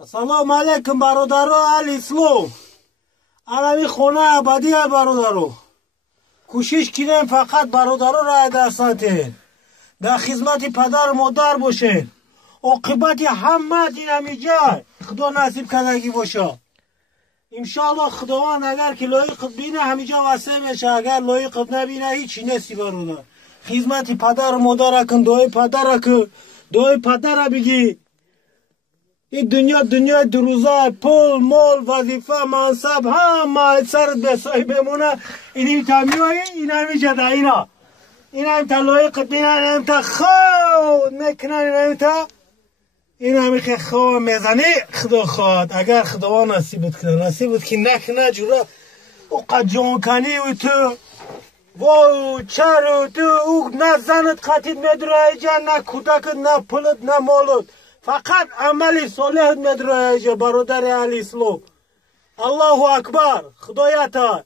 السلام علیکم برادران الاسلام. عربی خونه ابدی برادران. کوشش کنیم فقط برادران را دستاتین. در خدمت پدر و مادر باشین. عاقبت همه دین همیجا خدا نصیب کردگی باشه. انشاءالله خداوند اگر که لایق بینه همیجا واسه میشه، اگر لایق نبینه هیچی نیستی برادر. خدمت پدر و مادر کن، دعای پدر کن، دعای پدر بگی. این دنیا دروزه، پول، مال، وظیفه، منصب همه سرت به صاحب بمونه. اینی تمیوی این همیشه ده اینا. این هم تا لایق بینه، این هم تا خود میکنن، این هم تا این همیشه خواه میزنی. خدا خواهد اگر خدا نصیبت کنه، نصیبت که نکنه جورا او قد جان کنی و تو واو چرا تو او نه زنت قطید میدره جا، نه کودکت، نه پولت، نه مالت، فقط عمل صالحت میدره جا برادر الاسلام. الله اکبر. خدایتا